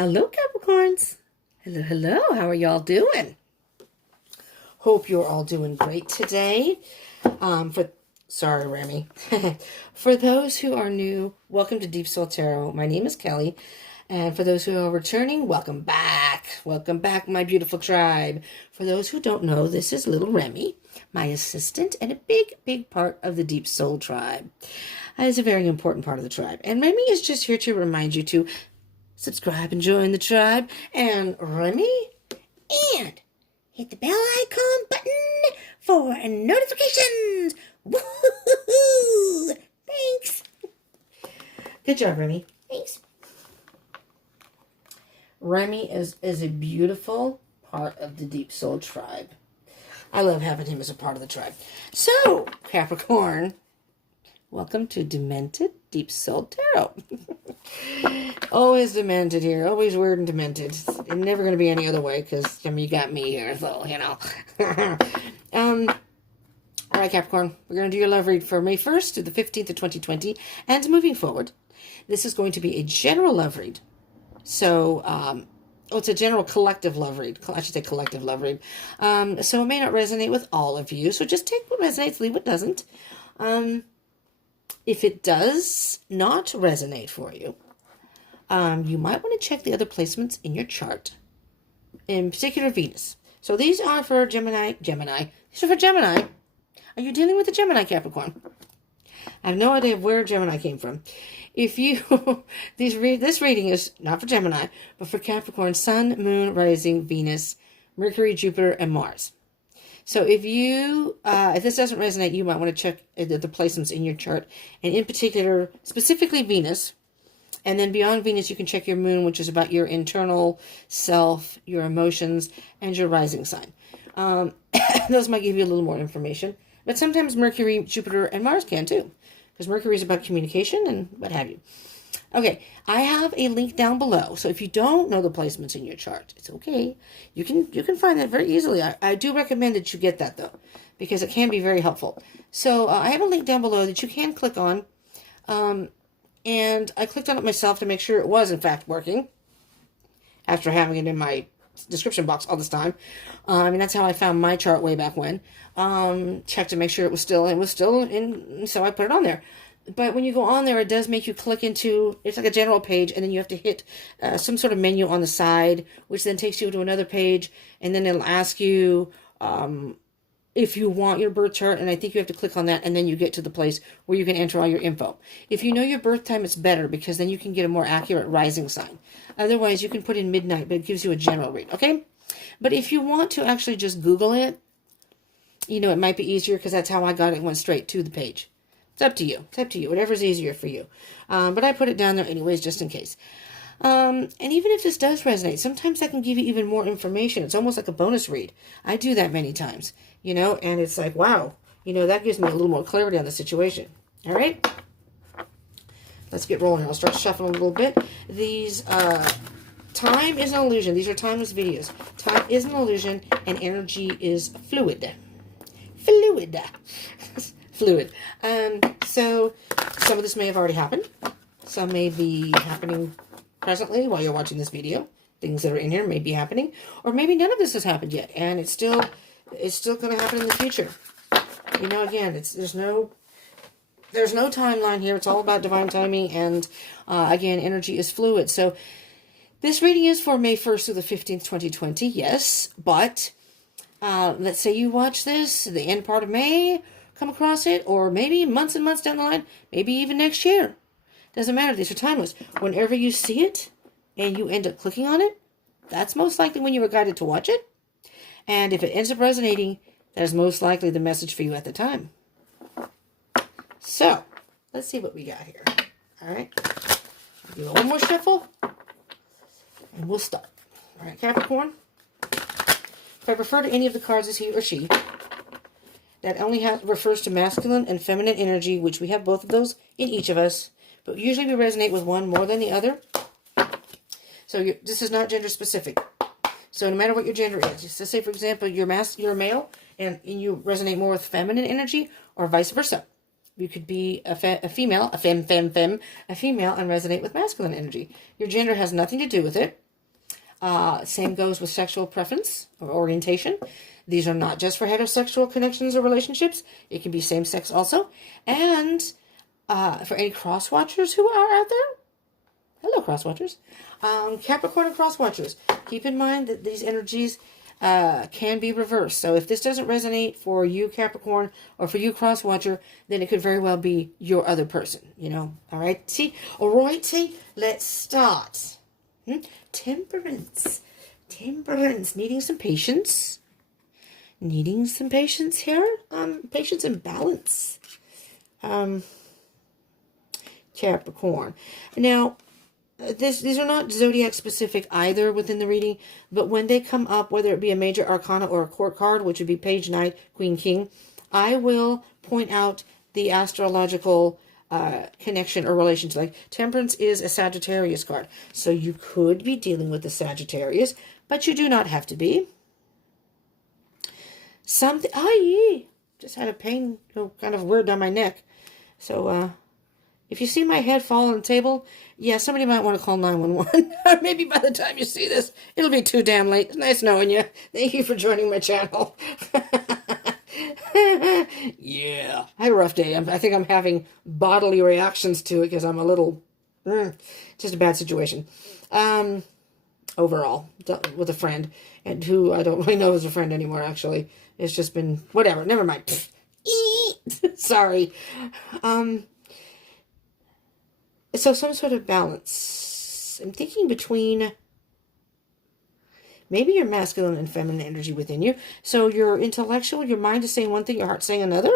Hello, Capricorns. Hello, hello. How are y'all doing? Hope you're all doing great today. Sorry, Remy. For those who are new, welcome to Deep Soul Tarot. My name is Kelly. And for those who are returning, welcome back. Welcome back, my beautiful tribe. For those who don't know, this is little Remy, my assistant and a big, big part of the Deep Soul tribe. It's a very important part of the tribe. And Remy is just here to remind you to subscribe and join the tribe. And Remy, and hit the bell icon button for notifications. Woohoo! Thanks. Good job, Remy. Thanks. Remy is a beautiful part of the Deep Soul tribe. I love having him as a part of the tribe. So, Capricorn, welcome to Demented Deep Soul Tarot. Always demented here. Always weird and demented. It's never going to be any other way because, you got me here, so, All right, Capricorn, we're going to do your love read for May 1st to the 15th of 2020. And moving forward, this is going to be a general love read. So, it's a general collective love read. I should say collective love read. So it may not resonate with all of you. So just take what resonates, leave what doesn't. If it does not resonate for you, you might want to check the other placements in your chart, in particular Venus. So these are for Gemini. These are for Gemini. Are you dealing with a Gemini, Capricorn? I have no idea where Gemini came from. If you, this reading is not for Gemini, but for Capricorn, Sun, Moon, Rising, Venus, Mercury, Jupiter, and Mars. So if this doesn't resonate, you might want to check the placements in your chart, and in particular, specifically Venus. And then beyond Venus, you can check your moon, which is about your internal self, your emotions, and your rising sign. Those might give you a little more information. But sometimes Mercury, Jupiter, and Mars can too, because Mercury is about communication and what have you. Okay, I have a link down below. So if you don't know the placements in your chart, it's okay. You can find that very easily. I do recommend that you get that, though, because it can be very helpful. So I have a link down below that you can click on. And I clicked on it myself to make sure it was, in fact, working, after having it in my description box all this time. That's how I found my chart way back when. Checked to make sure it was still in, so I put it on there. But when you go on there, it does make you click into, it's like a general page, and then you have to hit some sort of menu on the side, which then takes you to another page, and then it'll ask you if you want your birth chart, and I think you have to click on that, and then you get to the place where you can enter all your info. If you know your birth time, it's better, because then you can get a more accurate rising sign. Otherwise, you can put in midnight, but it gives you a general read, okay? But if you want to actually just Google it, it might be easier, because that's how I got it. It went straight to the page. It's up to you. It's up to you. Whatever's easier for you. But I put it down there anyways, just in case. And even if this does resonate, sometimes that can give you even more information. It's almost like a bonus read. I do that many times, and it's like, wow, that gives me a little more clarity on the situation. All right? Let's get rolling. I'll start shuffling a little bit. These, time is an illusion. These are timeless videos. Time is an illusion, and energy is fluid. Fluid. So some of this may have already happened. Some may be happening presently while you're watching this video. Things that are in here may be happening, or maybe none of this has happened yet, and it's still going to happen in the future. Again, there's no timeline here. It's all about divine timing, and again, energy is fluid. So this reading is for May 1st through the 15th, 2020. Yes, but let's say you watch this the end part of May, come across it, or maybe months and months down the line, maybe even next year. Doesn't matter. These are timeless. Whenever you see it and you end up clicking on it, that's most likely when you were guided to watch it. And if it ends up resonating, that is most likely the message for you at the time. So, let's see what we got here. All right. Do one more shuffle, and we'll start. All right, Capricorn. If I refer to any of the cards as he or she, that only refers to masculine and feminine energy, which we have both of those in each of us. But usually we resonate with one more than the other. So this is not gender specific. So no matter what your gender is, just to say, for example, you're a male and you resonate more with feminine energy, or vice versa. You could be a female, a female, and resonate with masculine energy. Your gender has nothing to do with it. Same goes with sexual preference or orientation. These are not just for heterosexual connections or relationships. It can be same-sex also. And for any cross-watchers who are out there, hello, cross-watchers. Capricorn and cross-watchers, keep in mind that these energies can be reversed. So if this doesn't resonate for you, Capricorn, or for you, cross-watcher, then it could very well be your other person, you know. All right, see? All right, see? Let's start. Temperance. Temperance. Needing some patience. Needing some patience here. Patience and balance. Capricorn. Now, these are not zodiac specific either within the reading, but when they come up, whether it be a major arcana or a court card, which would be Page, Knight, Queen, King, I will point out the astrological connection or relations. Like Temperance is a Sagittarius card, so you could be dealing with the Sagittarius, but you do not have to be. Something, just had a pain go kind of weird down my neck. So, if you see my head fall on the table, yeah, somebody might want to call 911. Maybe by the time you see this, it'll be too damn late. It's nice knowing you. Thank you for joining my channel. Yeah, I had a rough day. I think I'm having bodily reactions to it because I'm a little, just a bad situation. Overall, with a friend, and who I don't really know is a friend anymore, actually. It's just been, whatever, never mind. Sorry. So some sort of balance. I'm thinking between maybe your masculine and feminine energy within you. So your intellectual, your mind is saying one thing, your heart's saying another.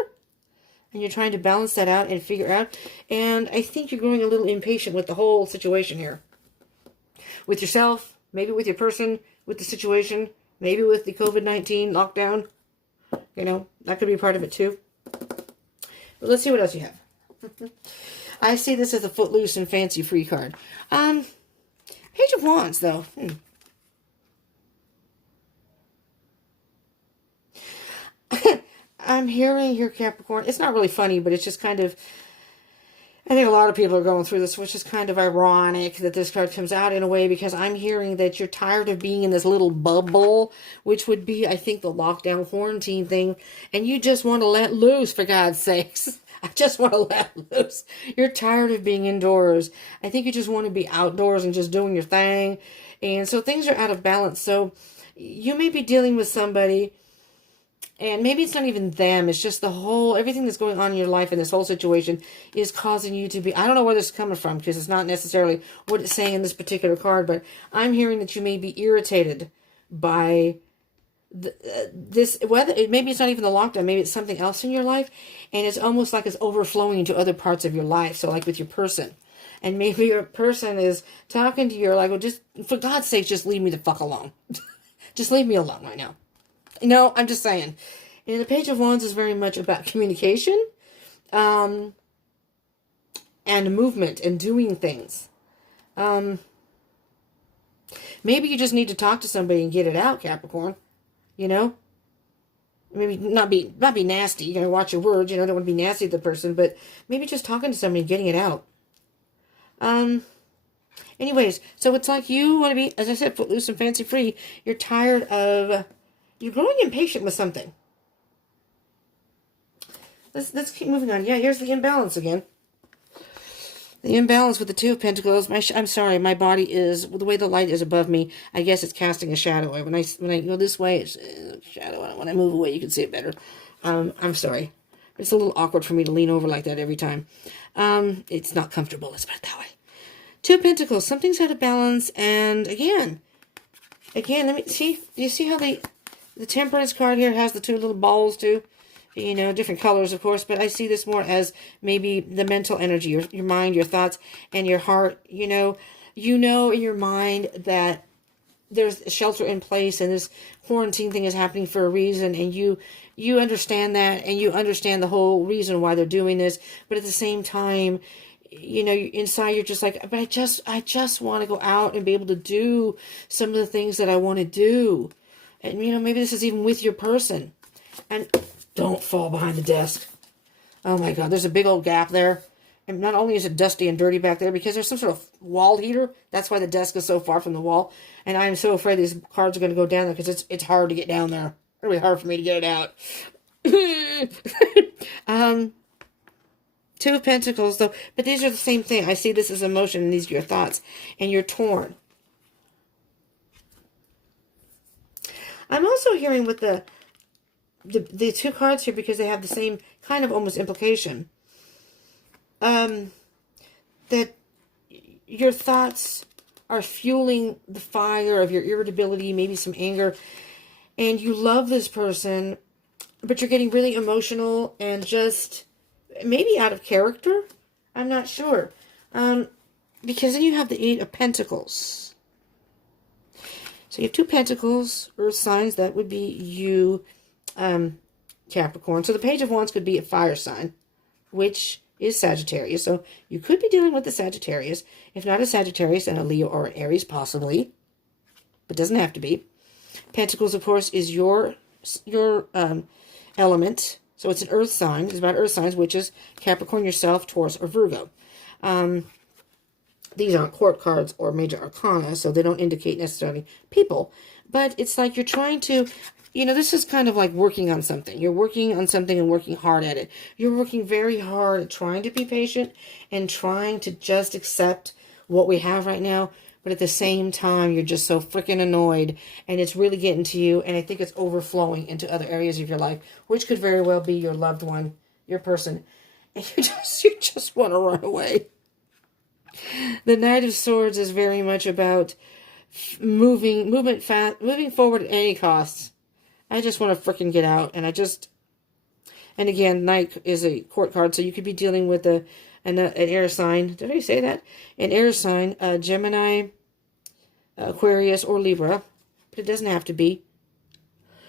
And you're trying to balance that out and figure out. And I think you're growing a little impatient with the whole situation here. With yourself, maybe with your person, with the situation, maybe with the COVID-19 lockdown. You know, that could be part of it too. But let's see what else you have. I see this as a footloose and fancy-free card. Page of Wands, though. I'm hearing here, Capricorn. It's not really funny, but it's just kind of... I think a lot of people are going through this, which is kind of ironic that this card comes out in a way, because I'm hearing that you're tired of being in this little bubble, which would be, I think, the lockdown quarantine thing, and you just want to let loose, for God's sakes. I just want to let loose. You're tired of being indoors. I think you just want to be outdoors and just doing your thing, and so things are out of balance. So you may be dealing with somebody, and maybe it's not even them. It's just the whole, everything that's going on in your life and this whole situation is causing you to be, I don't know where this is coming from, because it's not necessarily what it's saying in this particular card, but I'm hearing that you may be irritated by this, whether maybe it's not even the lockdown, maybe it's something else in your life, and it's almost like it's overflowing into other parts of your life. So like with your person, and maybe your person is talking to you, like, well, just, for God's sake, just leave me the fuck alone. Just leave me alone right now. No, I'm just saying. And the Page of Wands is very much about communication, and movement and doing things. Maybe you just need to talk to somebody and get it out, Capricorn. You know? Maybe not be nasty. You gotta watch your words. You know, don't want to be nasty to the person, but maybe just talking to somebody and getting it out. Anyways, so it's like you want to be, as I said, footloose and fancy free. You're tired of... You're growing impatient with something. Let's keep moving on. Yeah, here's the imbalance again. The imbalance with the Two of Pentacles. I'm sorry, my body is, the way the light is above me, I guess it's casting a shadow. When I go this way, it's a shadow. When I move away, you can see it better. I'm sorry. It's a little awkward for me to lean over like that every time. It's not comfortable, let's put it that way. Two of Pentacles. Something's out of balance. And again, let me see. Do you see how the Temperance card here has the two little balls too? You know, different colors, of course, but I see this more as maybe the mental energy, your mind, your thoughts, and your heart. You know in your mind that there's a shelter in place and this quarantine thing is happening for a reason, and you understand that, and you understand the whole reason why they're doing this, but at the same time, you know, inside you're just like, but I just want to go out and be able to do some of the things that I want to do. And, you know, maybe this is even with your person. And don't fall behind the desk. Oh, my God. There's a big old gap there. And not only is it dusty and dirty back there, because there's some sort of wall heater. That's why the desk is so far from the wall. And I am so afraid these cards are going to go down there, because it's hard to get down there. It's really hard for me to get it out. Two of Pentacles, though. But these are the same thing. I see this as emotion, and these are your thoughts. And you're torn. I'm also hearing with the two cards here, because they have the same kind of almost implication. That your thoughts are fueling the fire of your irritability, maybe some anger, and you love this person, but you're getting really emotional and just maybe out of character. I'm not sure. Because then you have the Eight of Pentacles. So you have two Pentacles, Earth signs. That would be you, Capricorn. So the Page of Wands could be a fire sign, which is Sagittarius. So you could be dealing with the Sagittarius. If not a Sagittarius, then a Leo or an Aries, possibly. But doesn't have to be. Pentacles, of course, is your element. So it's an earth sign. It's about earth signs, which is Capricorn, yourself, Taurus, or Virgo. These aren't court cards or major arcana, so they don't indicate necessarily people. But it's like you're trying to, this is kind of like working on something. You're working on something and working hard at it. You're working very hard at trying to be patient and trying to just accept what we have right now. But at the same time, you're just so freaking annoyed, and it's really getting to you. And I think it's overflowing into other areas of your life, which could very well be your loved one, your person. And you just want to run away. The Knight of Swords is very much about moving forward at any cost. I just want to freaking get out, and again, Knight is a court card, so you could be dealing with an air sign. Did I say that? An air sign, Gemini, Aquarius, or Libra, but it doesn't have to be.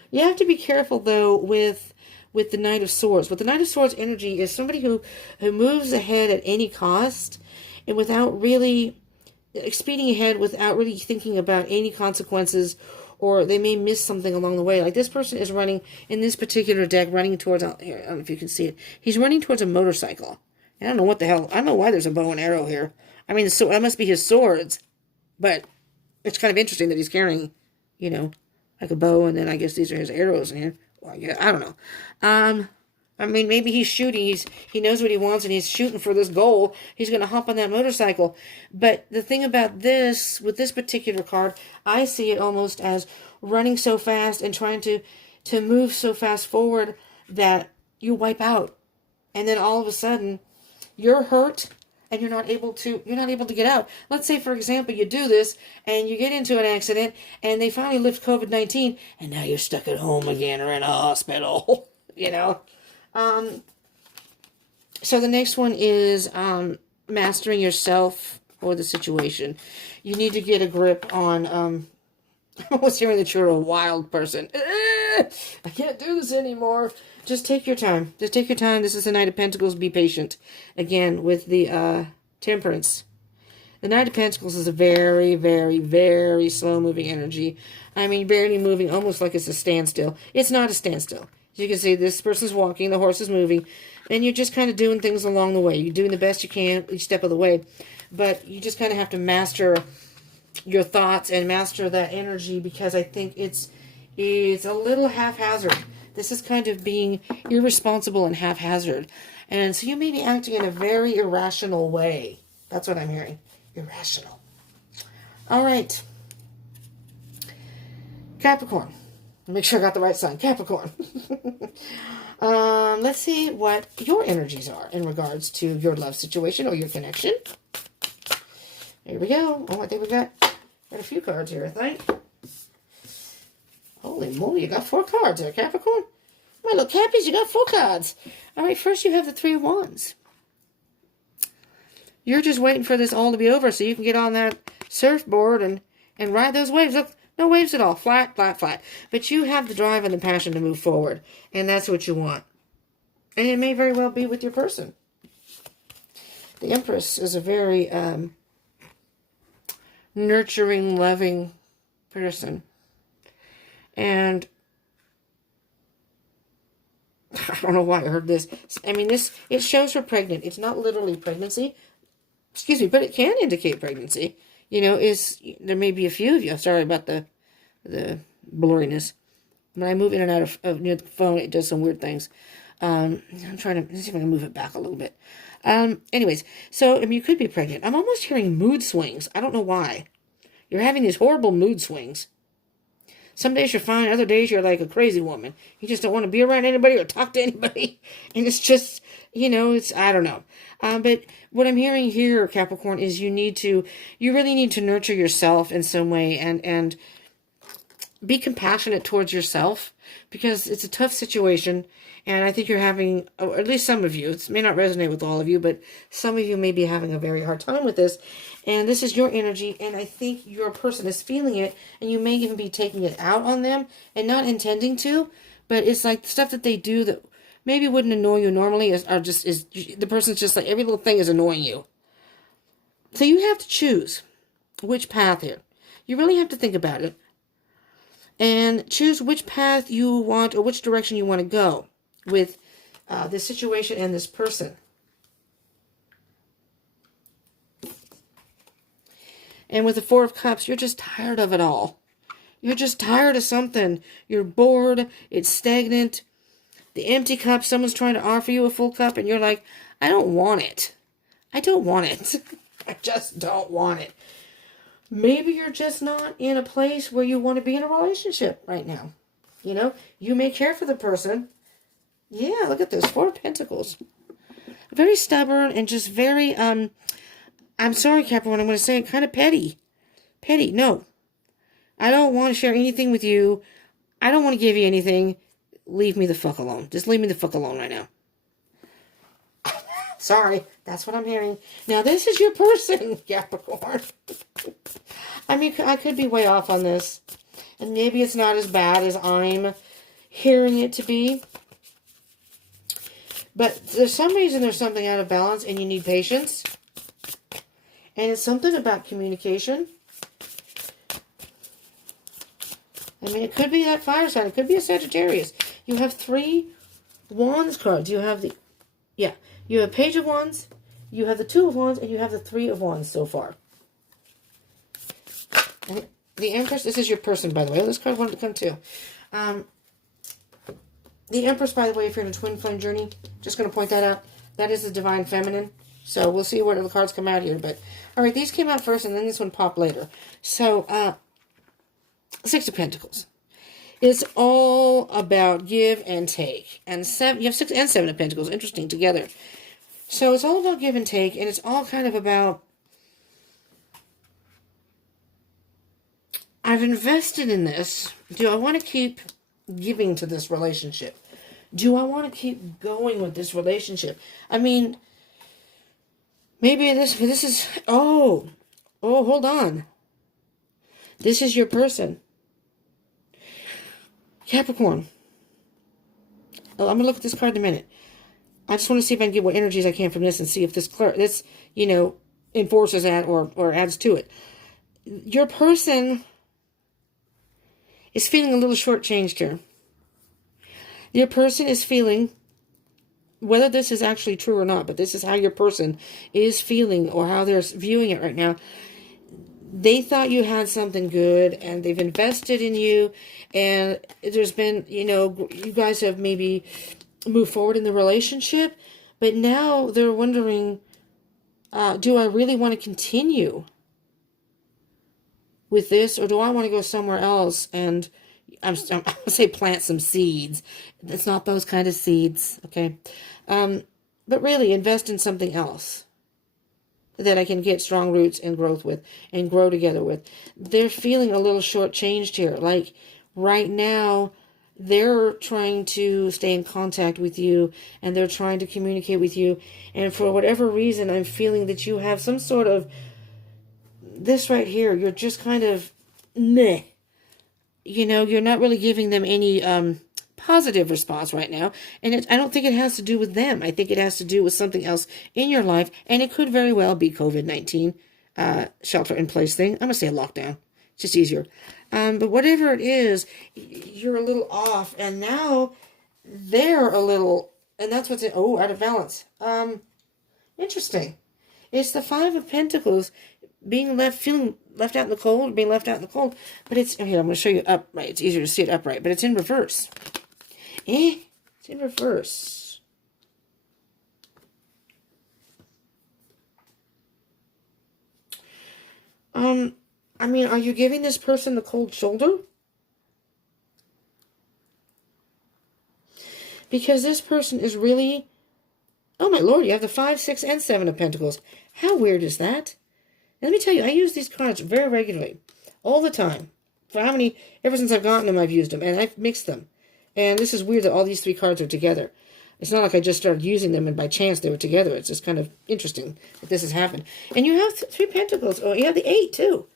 You have to be careful, though, with the Knight of Swords. With the Knight of Swords energy is somebody who moves ahead at any cost, and without really speeding ahead, without really thinking about any consequences, or they may miss something along the way. Like this person is running, in this particular deck, running towards, here, I don't know if you can see it, he's running towards a motorcycle. And I don't know what the hell, I don't know why there's a bow and arrow here. I mean, so that must be his swords, but it's kind of interesting that he's carrying, like a bow, and then I guess these are his arrows in here. Well, yeah, I don't know. I mean, maybe he's shooting. He knows what he wants, and he's shooting for this goal. He's going to hop on that motorcycle. But the thing about this, with this particular card, I see it almost as running so fast and trying to move so fast forward that you wipe out. And then all of a sudden, you're hurt, and you're not able to get out. Let's say, for example, you do this, and you get into an accident, and they finally lift COVID-19, and now you're stuck at home again or in a hospital, So the next one is mastering yourself or the situation. You need to get a grip on, I was hearing that you're a wild person. I can't do this anymore. Just take your time. Just take your time. This is the Knight of Pentacles. Be patient. Again, with the Temperance. The Knight of Pentacles is a very, very, very slow-moving energy. I mean, barely moving, almost like it's a standstill. It's not a standstill. As you can see, this person's walking, the horse is moving, and you're just kind of doing things along the way. You're doing the best you can each step of the way, but you just kind of have to master your thoughts and master that energy, because I think it's a little haphazard. This is kind of being irresponsible and haphazard, and so you may be acting in a very irrational way. That's what I'm hearing. Irrational. All right. Capricorn. Make sure I got the right sign. Capricorn. Let's see what your energies are in regards to your love situation or your connection. Here we go. Oh, I think we got a few cards here, I think. Holy moly, you got 4 cards there, Capricorn. My little Cappies, you got 4 cards. All right, first you have the 3 of Wands. You're just waiting for this all to be over so you can get on that surfboard and ride those waves. Look. No waves at all. Flat, flat, flat. But you have the drive and the passion to move forward. And that's what you want. And it may very well be with your person. The Empress is a very nurturing, loving person. And I don't know why I heard this. I mean, it shows her pregnant. It's not literally pregnancy. Excuse me, but it can indicate pregnancy. You know, there may be a few of you. Sorry about the blurriness. When I move in and out of near the phone, it does some weird things. I'm trying to see if I can move it back a little bit. Anyways, so, I mean, you could be pregnant. I'm almost hearing mood swings. I don't know why. You're having these horrible mood swings. Some days you're fine. Other days you're like a crazy woman. You just don't want to be around anybody or talk to anybody. And it's just, you know, I don't know. But what I'm hearing here, Capricorn, is you really need to nurture yourself in some way and be compassionate towards yourself, because it's a tough situation. And I think you're having, or at least some of you, it may not resonate with all of you, but some of you may be having a very hard time with this. And this is your energy, and I think your person is feeling it, and you may even be taking it out on them, and not intending to, but it's like the stuff that they do that maybe wouldn't annoy you normally, the person's just like, every little thing is annoying you. So you have to choose which path here. You really have to think about it, and choose which path you want, or which direction you want to go with this situation and this person. And with the Four of Cups, you're just tired of it all. You're just tired of something. You're bored. It's stagnant. The empty cup, someone's trying to offer you a full cup, and you're like, I don't want it. I don't want it. I just don't want it. Maybe you're just not in a place where you want to be in a relationship right now. You know, you may care for the person. Yeah, look at this. Four of Pentacles. Very stubborn and just very, I'm sorry, Capricorn, I'm going to say it, kind of petty. Petty, no. I don't want to share anything with you. I don't want to give you anything. Leave me the fuck alone. Just leave me the fuck alone right now. Sorry, that's what I'm hearing. Now, this is your person, Capricorn. I mean, I could be way off on this. And maybe it's not as bad as I'm hearing it to be. But there's some reason there's something out of balance and you need patience. And it's something about communication. I mean, it could be that fire sign. It could be a Sagittarius. You have 3 Wands cards. You have you have Page of Wands, you have the 2 of Wands, and you have the 3 of Wands so far. And the Empress, this is your person, by the way. This card wanted to come too. The Empress, by the way, if you're in a twin flame journey, just going to point that out. That is the Divine Feminine. So we'll see where the cards come out here. But, all right, these came out first, and then this one popped later. So, 6 of Pentacles. It's all about give and take. And you have 6 and 7 of Pentacles, interesting, together. So it's all about give and take, and it's all kind of about, I've invested in this. Do I want to keep giving to this relationship? Do I want to keep going with this relationship? I mean, maybe this is, oh, hold on. This is your person. Capricorn. Oh, I'm going to look at this card in a minute. I just want to see if I can get what energies I can from this and see if this you know, enforces that or adds to it. Your person is feeling a little shortchanged here. Your person is feeling, whether this is actually true or not, but this is how your person is feeling or how they're viewing it right now. They thought you had something good and they've invested in you, and there's been, you know, you guys have maybe moved forward in the relationship, but now they're wondering, do I really want to continue with this, or do I want to go somewhere else? And I'm going to say plant some seeds. It's not those kind of seeds, okay? But really invest in something else that I can get strong roots and growth with and grow together with. They're feeling a little shortchanged here. Like right now, they're trying to stay in contact with you and they're trying to communicate with you. And for whatever reason, I'm feeling that you have some sort of, this right here, you're just kind of meh. You know, you're not really giving them any positive response right now. And I don't think it has to do with them. I think it has to do with something else in your life. And it could very well be COVID-19 shelter in place thing. I'm going to say a lockdown. It's just easier. But whatever it is, you're a little off. And now they're a little, and that's what's, out of balance. Interesting. It's the Five of Pentacles feeling left out in the cold, being left out in the cold. But it's, here, I'm going to show you upright. It's easier to see it upright, but it's in reverse. It's in reverse. I mean, are you giving this person the cold shoulder? Because this person is really, oh my lord, you have the 5, 6, and 7 of Pentacles. How weird is that? And let me tell you, I use these cards very regularly, all the time. For ever since I've gotten them, I've used them, and I've mixed them. And this is weird that all these 3 cards are together. It's not like I just started using them and by chance they were together. It's just kind of interesting that this has happened. And you have 3 Pentacles. Oh, you have the 8 too.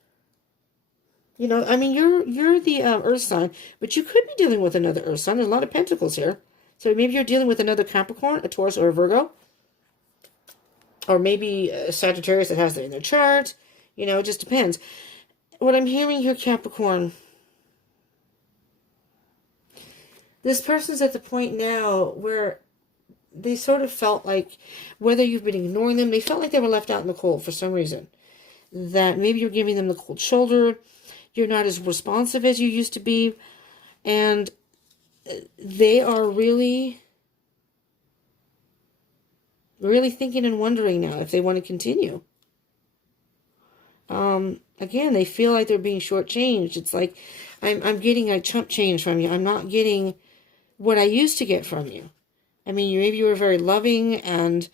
You know, I mean, you're the Earth sign, but you could be dealing with another Earth sign. There's a lot of Pentacles here. So maybe you're dealing with another Capricorn, a Taurus, or a Virgo. Or maybe a Sagittarius that has that in their chart. You know, it just depends. What I'm hearing here, Capricorn, this person's at the point now where they sort of felt like, whether you've been ignoring them, they felt like they were left out in the cold for some reason. That maybe you're giving them the cold shoulder. You're not as responsive as you used to be. And they are really, really thinking and wondering now if they want to continue. Again, they feel like they're being shortchanged. It's like, I'm getting a chump change from you. I'm not getting what I used to get from you. I mean, maybe you were very loving and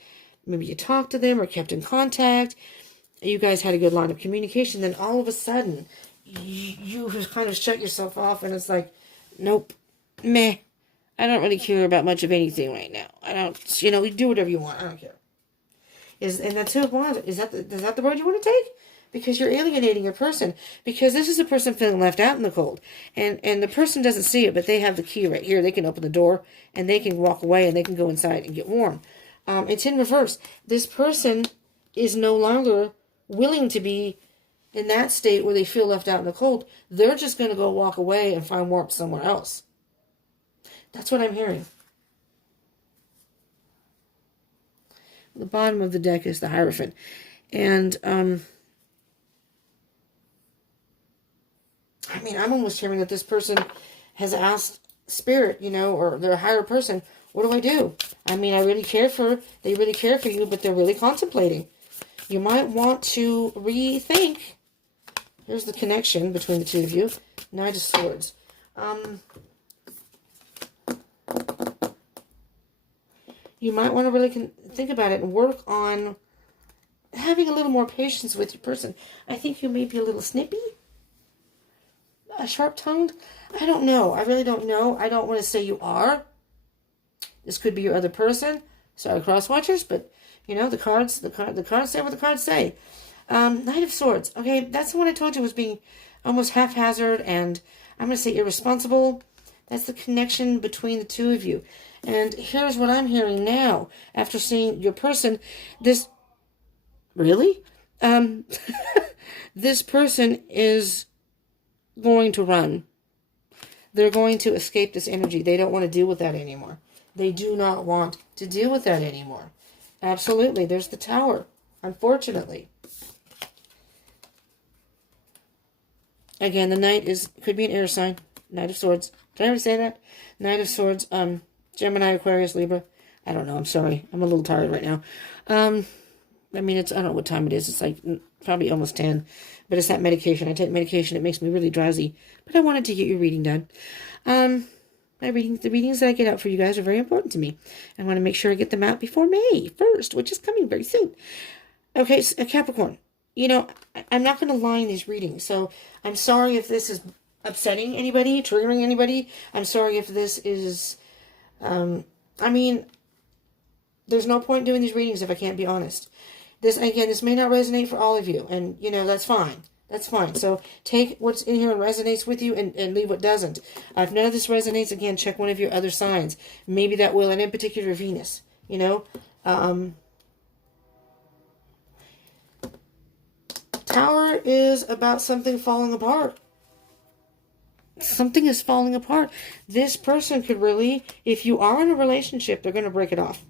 maybe you talked to them or kept in contact. You guys had a good line of communication. Then all of a sudden, you have kind of shut yourself off and it's like, nope, meh. I don't really care about much of anything right now. I don't, you do whatever you want. I don't care. And that's Two of Wands. Is that the road you want to take? Because you're alienating your person. Because this is a person feeling left out in the cold. And the person doesn't see it, but they have the key right here. They can open the door and they can walk away and they can go inside and get warm. It's in reverse. This person is no longer willing to be in that state where they feel left out in the cold. They're just going to go walk away and find warmth somewhere else. That's what I'm hearing. The bottom of the deck is the Hierophant. And, I mean, I'm almost hearing that this person has asked Spirit, or their higher person, what do I do? I mean, they really care for you, but they're really contemplating. You might want to rethink. Here's the connection between the two of you. Knight of Swords. You might want to really think about it and work on having a little more patience with your person. I think you may be a little snippy. Sharp-tongued? I don't know. I really don't know. I don't want to say you are. This could be your other person. Sorry, cross-watchers, but, the cards say what the cards say. Knight of Swords. Okay, that's the one I told you was being almost haphazard and I'm going to say irresponsible. That's the connection between the two of you. And here's what I'm hearing now after seeing your person. Really? This person is going to run. They're going to escape this energy. They don't want to deal with that anymore. They do not want to deal with that anymore. Absolutely. There's the Tower, unfortunately. Again, the Knight could be an air sign. Knight of Swords. Did I already say that? Knight of Swords, Gemini, Aquarius, Libra. I don't know. I'm sorry. I'm a little tired right now. I mean, I don't know what time it is. It's like probably almost 10. But it's that medication. I take medication. It makes me really drowsy. But I wanted to get your reading done. The readings that I get out for you guys are very important to me. I want to make sure I get them out before May 1st, which is coming very soon. Okay, so, Capricorn. I'm not going to lie in these readings. So I'm sorry if this is upsetting anybody, triggering anybody. I'm sorry if this is... I mean, there's no point doing these readings if I can't be honest. This may not resonate for all of you, and, that's fine. That's fine. So take what's in here and resonates with you and leave what doesn't. If none of this resonates, again, check one of your other signs. Maybe that will, and in particular Venus, Tower is about something falling apart. something is falling apart. This person could really, if you are in a relationship, they're going to break it off.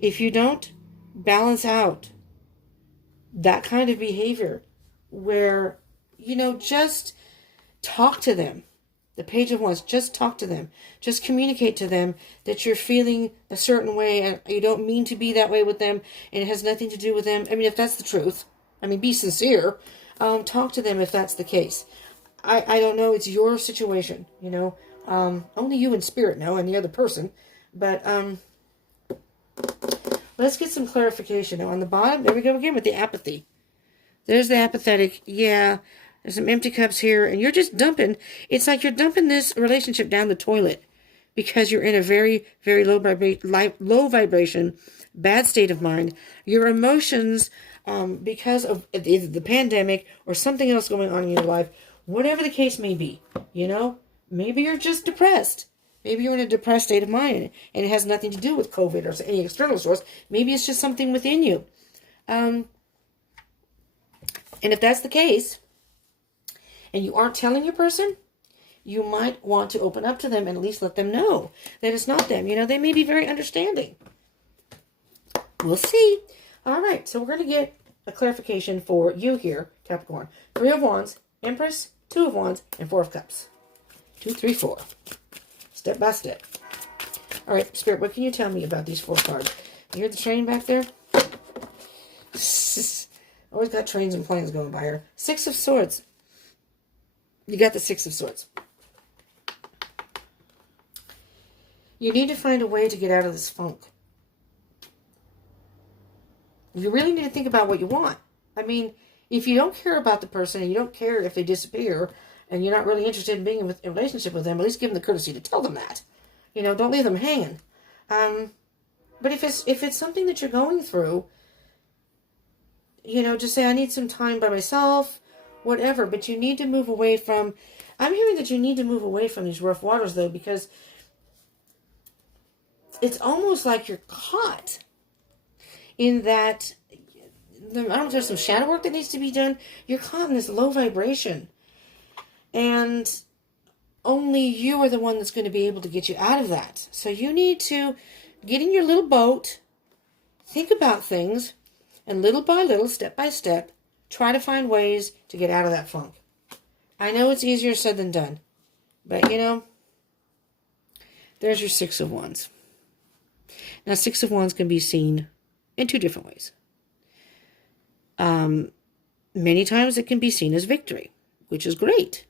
If you don't balance out that kind of behavior where, just talk to them. The Page of Wands, just talk to them. Just communicate to them that you're feeling a certain way and you don't mean to be that way with them and it has nothing to do with them. I mean, if that's the truth, be sincere. Talk to them if that's the case. I don't know. It's your situation, only you and spirit know and the other person. But let's get some clarification. Now on the bottom, there we go again with the apathy. There's the apathetic. Yeah. There's some empty cups here, and you're just dumping. It's like you're dumping this relationship down the toilet because you're in a very, very low vibration, bad state of mind. Your emotions, because of either the pandemic or something else going on in your life, whatever the case may be, maybe you're just depressed. Maybe you're in a depressed state of mind, and it has nothing to do with COVID or any external source. Maybe it's just something within you. And if that's the case, and you aren't telling your person, you might want to open up to them and at least let them know that it's not them. They may be very understanding. We'll see. All right, so we're going to get a clarification for you here, Capricorn. 3 of Wands, Empress, 2 of Wands, and 4 of Cups. 2, 3, 4. Step by step. All right, Spirit, what can you tell me about these 4 cards? You hear the train back there? Always got trains and planes going by here. 6 of Swords. You got the 6 of Swords. You need to find a way to get out of this funk. You really need to think about what you want. If you don't care about the person and you don't care if they disappear and you're not really interested in being in a relationship with them, at least give them the courtesy to tell them that. Don't leave them hanging. But if it's something that you're going through, just say, I need some time by myself, whatever, but you need to move away from, I'm hearing that you need to move away from these rough waters, though, because it's almost like you're caught in that, I don't know if there's some shadow work that needs to be done. You're caught in this low vibration, and only you are the one that's going to be able to get you out of that. So you need to get in your little boat, think about things, and little by little, step by step, try to find ways to get out of that funk. I know it's easier said than done. But, there's your 6 of Wands. Now, 6 of Wands can be seen in 2 different ways. Many times it can be seen as victory, which is great.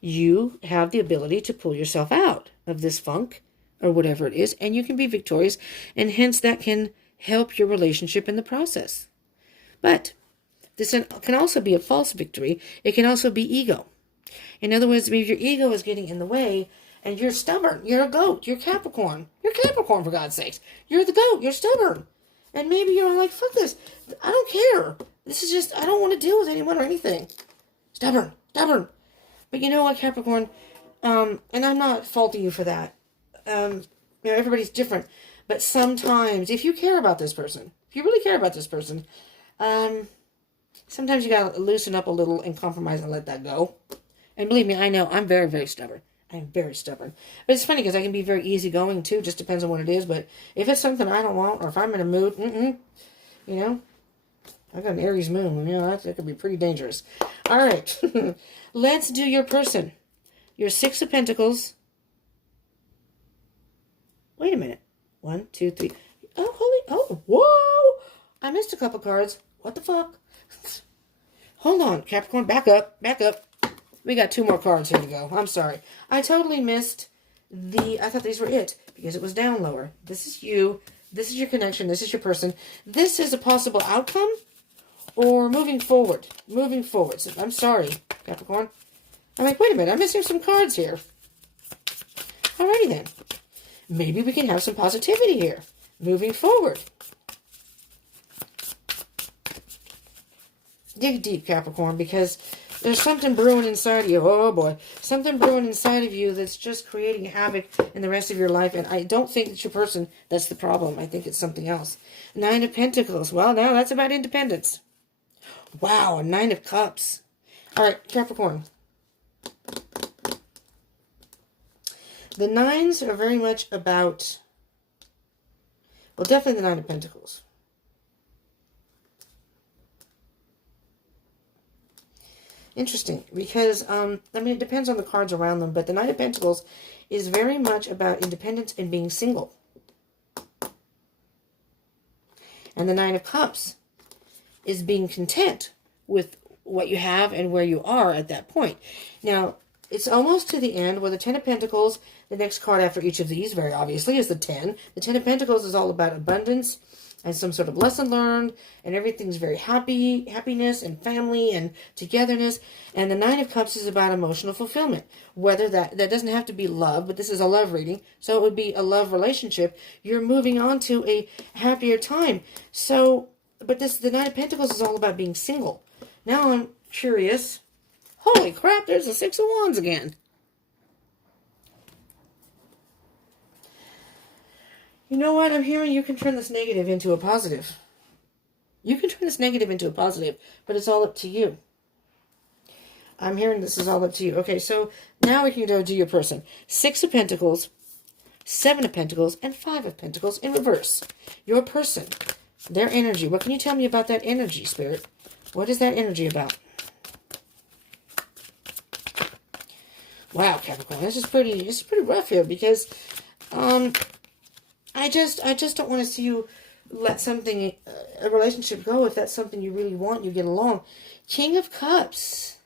You have the ability to pull yourself out of this funk or whatever it is, and you can be victorious, and hence that can help your relationship in the process. But this can also be a false victory. It can also be ego. In other words, maybe your ego is getting in the way and you're stubborn. You're a goat. You're Capricorn. You're Capricorn, for God's sakes. You're the goat. You're stubborn. And maybe you're all like, fuck this. I don't care. This is just, I don't want to deal with anyone or anything. Stubborn. But you know what, Capricorn? And I'm not faulting you for that. Everybody's different. But sometimes, if you care about this person, if you really care about this person, sometimes you gotta loosen up a little and compromise and let that go. And believe me, I know I'm very, very stubborn. I'm very stubborn. But it's funny because I can be very easygoing too. Just depends on what it is. But if it's something I don't want, or if I'm in a mood, I got an Aries moon. That could be pretty dangerous. All right, let's do your person. Your 6 of Pentacles. Wait a minute. 1, 2, 3. Whoa! I missed a couple cards. What the fuck? Hold on, Capricorn. Back up. We got 2 more cards here to go. I'm sorry. I totally missed I thought these were it because it was down lower. This is you. This is your connection. This is your person. This is a possible outcome or moving forward. So, I'm sorry, Capricorn. I'm like, wait a minute. I'm missing some cards here. Alrighty then. Maybe we can have some positivity here. Moving forward. Dig deep, Capricorn, because there's something brewing inside of you. Oh, boy. Something brewing inside of you that's just creating havoc in the rest of your life. And I don't think it's your person that's the problem. I think it's something else. 9 of Pentacles. Well, now that's about independence. Wow, a 9 of Cups. All right, Capricorn. The nines are very much about, well, definitely the Nine of Pentacles. Interesting, because, I mean, it depends on the cards around them, but the Nine of Pentacles is very much about independence and being single. And the Nine of Cups is being content with what you have and where you are at that point. Now, it's almost to the end where the Ten of Pentacles, the next card after each of these, very obviously, is the 10. The Ten of Pentacles is all about abundance and some sort of lesson learned, and everything's very happiness and family and togetherness. And the Nine of Cups is about emotional fulfillment. Whether that doesn't have to be love, but this is a love reading, so it would be a love relationship. You're moving on to a happier time. So, but the Nine of Pentacles is all about being single. Now I'm curious. Holy crap, there's the Six of Wands again. You know what? I'm hearing you can turn this negative into a positive. You can turn this negative into a positive, but it's all up to you. I'm hearing this is all up to you. Okay, so now we can go to your person. Six of Pentacles, Seven of Pentacles, and Five of Pentacles in reverse. Your person, their energy. What can you tell me about that energy, Spirit? What is that energy about? Wow, Capricorn, this is pretty rough here, because I just don't want to see you let something, a relationship go if that's something you really want, you get along. King of Cups.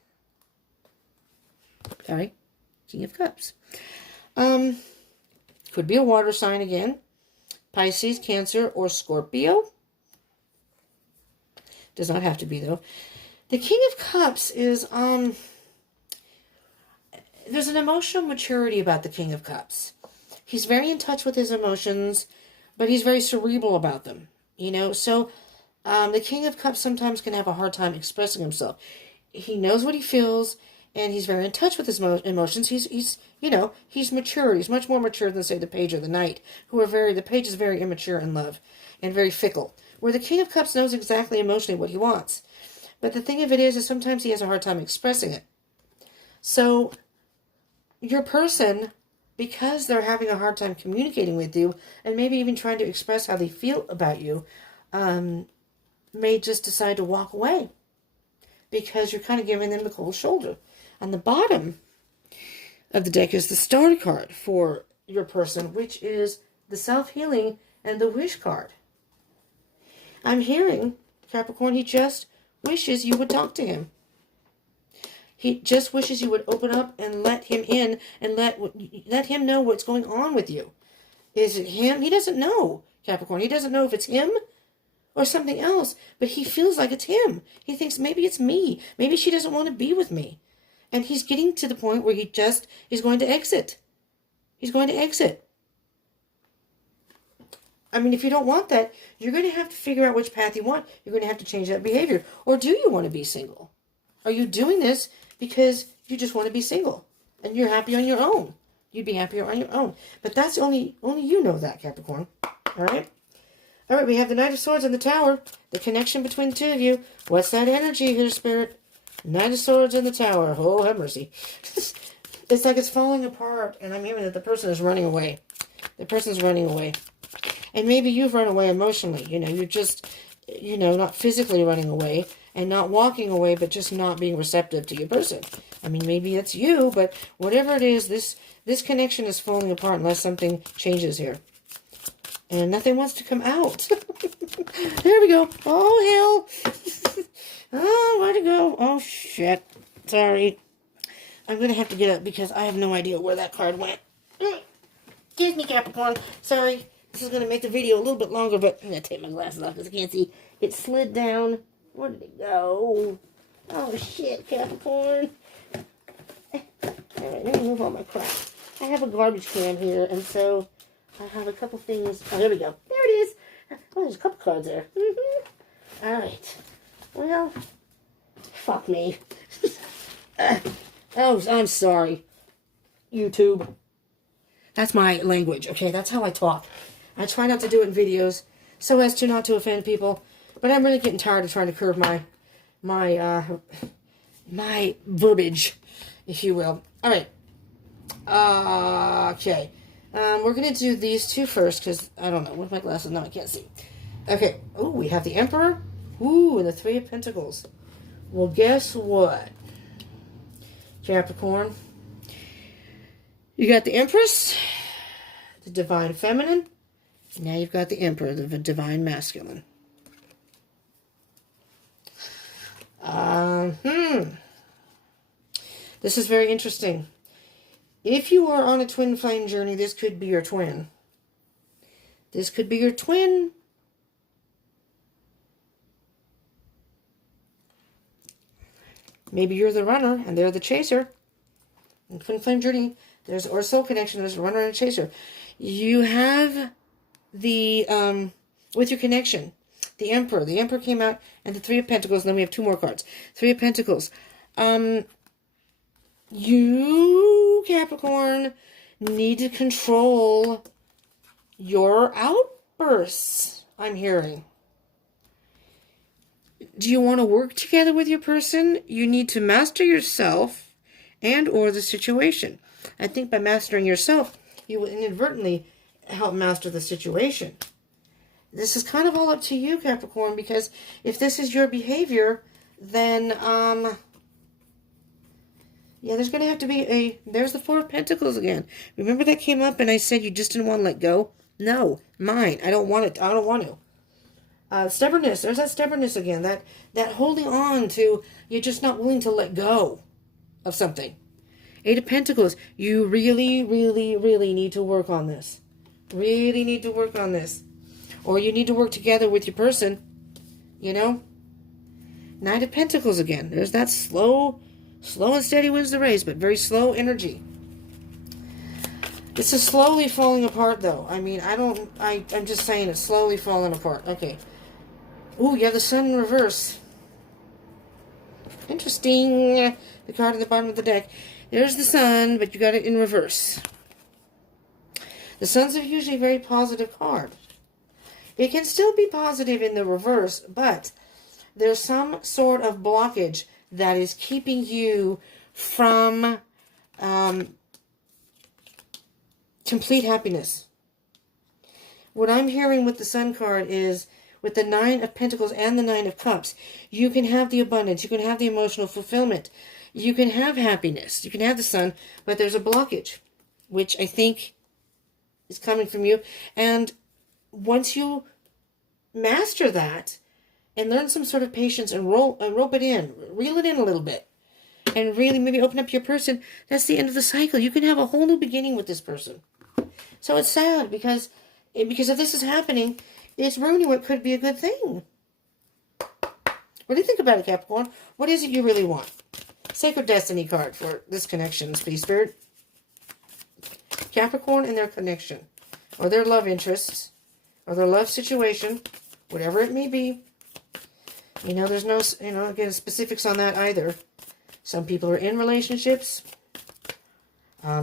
Sorry, King of Cups. Could be a water sign again. Pisces, Cancer, or Scorpio. Does not have to be, though. The King of Cups is, there's an emotional maturity about the King of Cups. He's very in touch with his emotions, but he's very cerebral about them, you know. So the King of Cups sometimes can have a hard time expressing himself. He knows what he feels, and he's very in touch with his emotions. He's mature. He's much more mature than, say, the Page or the Knight, the Page is very immature in love and very fickle. Where the King of Cups knows exactly emotionally what he wants. But the thing of it is sometimes he has a hard time expressing it. So your person, because they're having a hard time communicating with you, and maybe even trying to express how they feel about you, may just decide to walk away. Because you're kind of giving them the cold shoulder. On the bottom of the deck is the Star card for your person, which is the Self-Healing and the Wish card. I'm hearing, Capricorn, he just wishes you would talk to him. He just wishes you would open up and let him in and let him know what's going on with you. Is it him? He doesn't know, Capricorn. He doesn't know if it's him or something else, but he feels like it's him. He thinks maybe it's me. Maybe she doesn't want to be with me. And he's getting to the point where he just is going to exit. He's going to exit. I mean, if you don't want that, you're going to have to figure out which path you want. You're going to have to change that behavior. Or do you want to be single? Are you doing this because you just want to be single and you're happy on your own? You'd be happier on your own. But that's only you know that, Capricorn. All right? All right, we have the Knight of Swords and the Tower. The connection between the two of you. What's that energy here, Spirit? Knight of Swords and the Tower. Oh, have mercy. It's like it's falling apart, and I'm hearing that the person is running away. The person's running away. And maybe you've run away emotionally. You know, you're just, not physically running away and not walking away, but just not being receptive to your person. I mean, maybe it's you, but whatever it is, this connection is falling apart unless something changes here. And nothing wants to come out. There we go. Oh, hell. Oh, where'd it go? Oh, shit. Sorry. I'm going to have to get up because I have no idea where that card went. Excuse me, Capricorn. Sorry. This is going to make the video a little bit longer, but I'm going to take my glasses off because I can't see. It slid down. Where did it go? Oh, shit, Capricorn. Alright, let me move all my crap. I have a garbage can here, and so I have a couple things. Oh, here we go. There it is. Oh, there's a couple cards there. Alright. Well, fuck me. Oh, I'm sorry. YouTube. That's my language, okay? That's how I talk. I try not to do it in videos so as to not to offend people, but I'm really getting tired of trying to curb my verbiage, if you will. All right. Okay. We're going to do these two first because I don't know. With my glasses, no, I can't see. Okay. Oh, we have the Emperor. Ooh, and the Three of Pentacles. Well, guess what? Capricorn. You got the Empress, the Divine Feminine. Now you've got the Emperor, the Divine Masculine. This is very interesting. If you are on a twin flame journey, this could be your twin. This could be your twin. Maybe you're the runner and they're the chaser. In twin flame journey, or soul connection, there's a runner and a chaser. You have the, with your connection, the Emperor. The Emperor came out, and the Three of Pentacles, and then we have two more cards. Three of Pentacles. You, Capricorn, need to control your outbursts, I'm hearing. Do you want to work together with your person? You need to master yourself and or the situation. I think by mastering yourself, you will inadvertently help master the situation. This is kind of all up to you, Capricorn, because if this is your behavior, then, yeah, there's going to have to be there's the Four of Pentacles again. Remember that came up and I said you just didn't want to let go? No, mine. I don't want it. I don't want to. Stubbornness. There's that stubbornness again. That holding on to, you're just not willing to let go of something. Eight of Pentacles. You really, really, really need to work on this. Really need to work on this. Or you need to work together with your person. You know? Knight of Pentacles again. There's that slow and steady wins the race, but very slow energy. This is slowly falling apart, though. I mean, I'm just saying it's slowly falling apart. Okay. Ooh, you have the Sun in reverse. Interesting. The card at the bottom of the deck. There's the Sun, but you got it in reverse. The Sun's usually a very positive card. It can still be positive in the reverse, but there's some sort of blockage that is keeping you from complete happiness. What I'm hearing with the Sun card is, with the Nine of Pentacles and the Nine of Cups, you can have the abundance, you can have the emotional fulfillment, you can have happiness, you can have the Sun, but there's a blockage, which I think is coming from you. And once you master that and learn some sort of patience and rope it in, reel it in a little bit, and really maybe open up your person, that's the end of the cycle. You can have a whole new beginning with this person. So it's sad because if this is happening, it's ruining what could be a good thing. What do you think about it, Capricorn? What is it you really want? Sacred Destiny card for this connection, Space Spirit. Capricorn and their connection, or their love interests, or their love situation, whatever it may be. You know, there's no, again, specifics on that either. Some people are in relationships.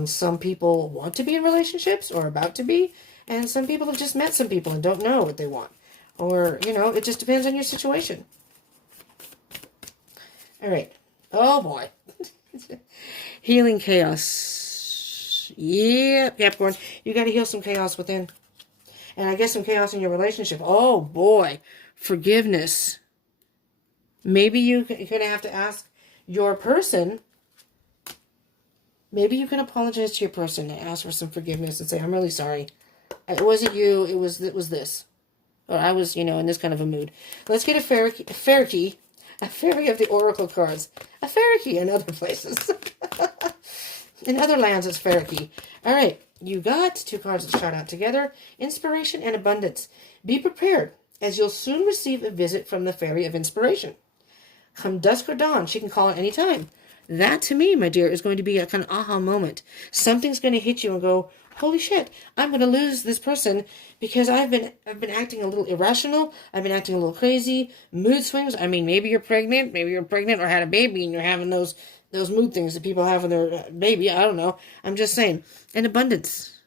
Some people want to be in relationships or about to be. And some people have just met some people and don't know what they want. Or, it just depends on your situation. All right. Oh, boy. Healing chaos. Yeah, Capricorn. You got to heal some chaos within. And I guess some chaos in your relationship. Oh, boy. Forgiveness. Maybe you're going to have to ask your person. Maybe you can apologize to your person and ask for some forgiveness and say, I'm really sorry. It wasn't you. It was this. Or I was, in this kind of a mood. Let's get a fairy key. A fairy of the oracle cards. A fairy key in other places. In other lands, it's fairy key. All right. You got two cards that shot out together. Inspiration and abundance. Be prepared, as you'll soon receive a visit from the fairy of inspiration. Come dusk or dawn. She can call at any time. That, to me, my dear, is going to be a kind of aha moment. Something's going to hit you and go, holy shit, I'm going to lose this person because I've been acting a little irrational. I've been acting a little crazy. Mood swings. I mean, maybe you're pregnant or had a baby and you're having those mood things that people have when they're baby. I don't know. I'm just saying. And abundance.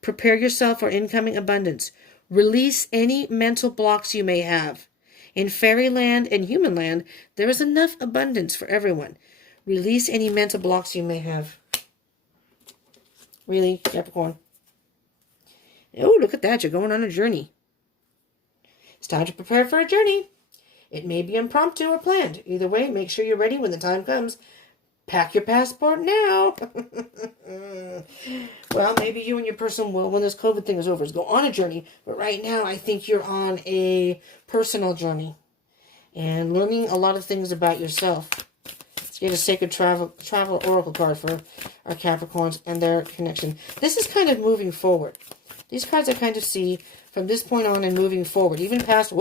Prepare yourself for incoming abundance. Release any mental blocks you may have. In fairyland and human land, there is enough abundance for everyone. Release any mental blocks you may have. Really, Capricorn? Oh, look at that. You're going on a journey. It's time to prepare for a journey. It may be impromptu or planned. Either way, make sure you're ready when the time comes. Pack your passport now. Well, maybe you and your person will, when this COVID thing is over, is go on a journey. But right now, I think you're on a personal journey. And learning a lot of things about yourself. Let's get a sacred travel oracle card for our Capricorns and their connection. This is kind of moving forward. These cards I kind of see from this point on and moving forward. Even past,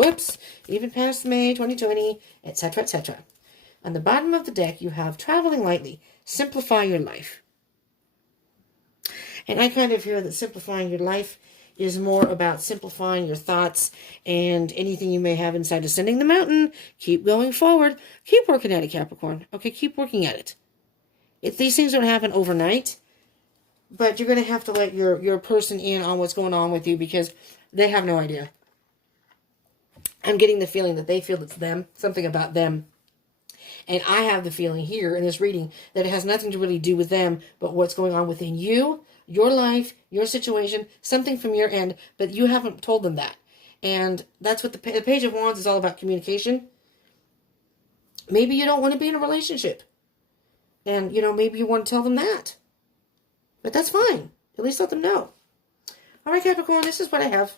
even past May 2020, etc., etc. On the bottom of the deck, you have traveling lightly. Simplify your life. And I kind of hear that simplifying your life is more about simplifying your thoughts and anything you may have inside ascending the mountain. Keep going forward. Keep working at it, Capricorn. Okay, keep working at it. These things don't happen overnight, but you're going to have to let your person in on what's going on with you because they have no idea. I'm getting the feeling that they feel it's them, something about them. And I have the feeling here in this reading that it has nothing to really do with them, but what's going on within you, your life, your situation, something from your end, but you haven't told them that. And that's what the Page of Wands is all about, communication. Maybe you don't want to be in a relationship. And, maybe you want to tell them that. But that's fine. At least let them know. All right, Capricorn, this is what I have.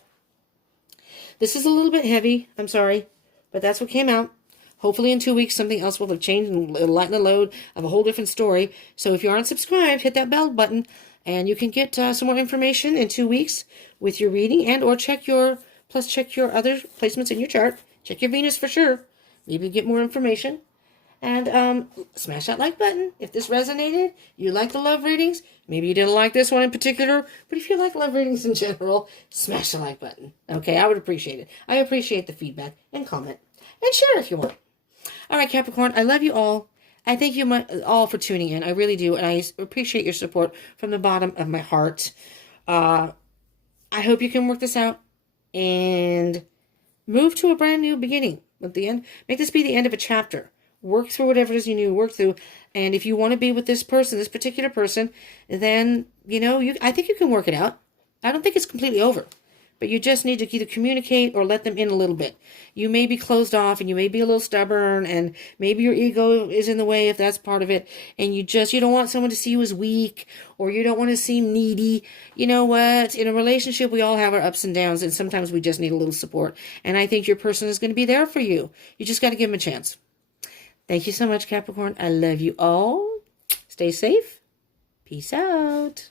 This is a little bit heavy. I'm sorry. But that's what came out. Hopefully in 2 weeks, something else will have changed and lighten the load of a whole different story. So if you aren't subscribed, hit that bell button. And you can get some more information in 2 weeks with your reading and or check your other placements in your chart. Check your Venus for sure. Maybe get more information. And smash that like button. If this resonated, you like the love readings. Maybe you didn't like this one in particular. But if you like love readings in general, smash the like button. Okay, I would appreciate it. I appreciate the feedback and comment. And share if you want. All right, Capricorn, I love you all. I thank you all for tuning in. I really do. And I appreciate your support from the bottom of my heart. I hope you can work this out and move to a brand new beginning. At the end, make this be the end of a chapter. Work through whatever it is you need to work through. And if you want to be with this person, this particular person, then, I think you can work it out. I don't think it's completely over. But you just need to either communicate or let them in a little bit. You may be closed off and you may be a little stubborn and maybe your ego is in the way if that's part of it. And you don't want someone to see you as weak or you don't want to seem needy. You know what? In a relationship, we all have our ups and downs and sometimes we just need a little support. And I think your person is going to be there for you. You just got to give them a chance. Thank you so much, Capricorn. I love you all. Stay safe. Peace out.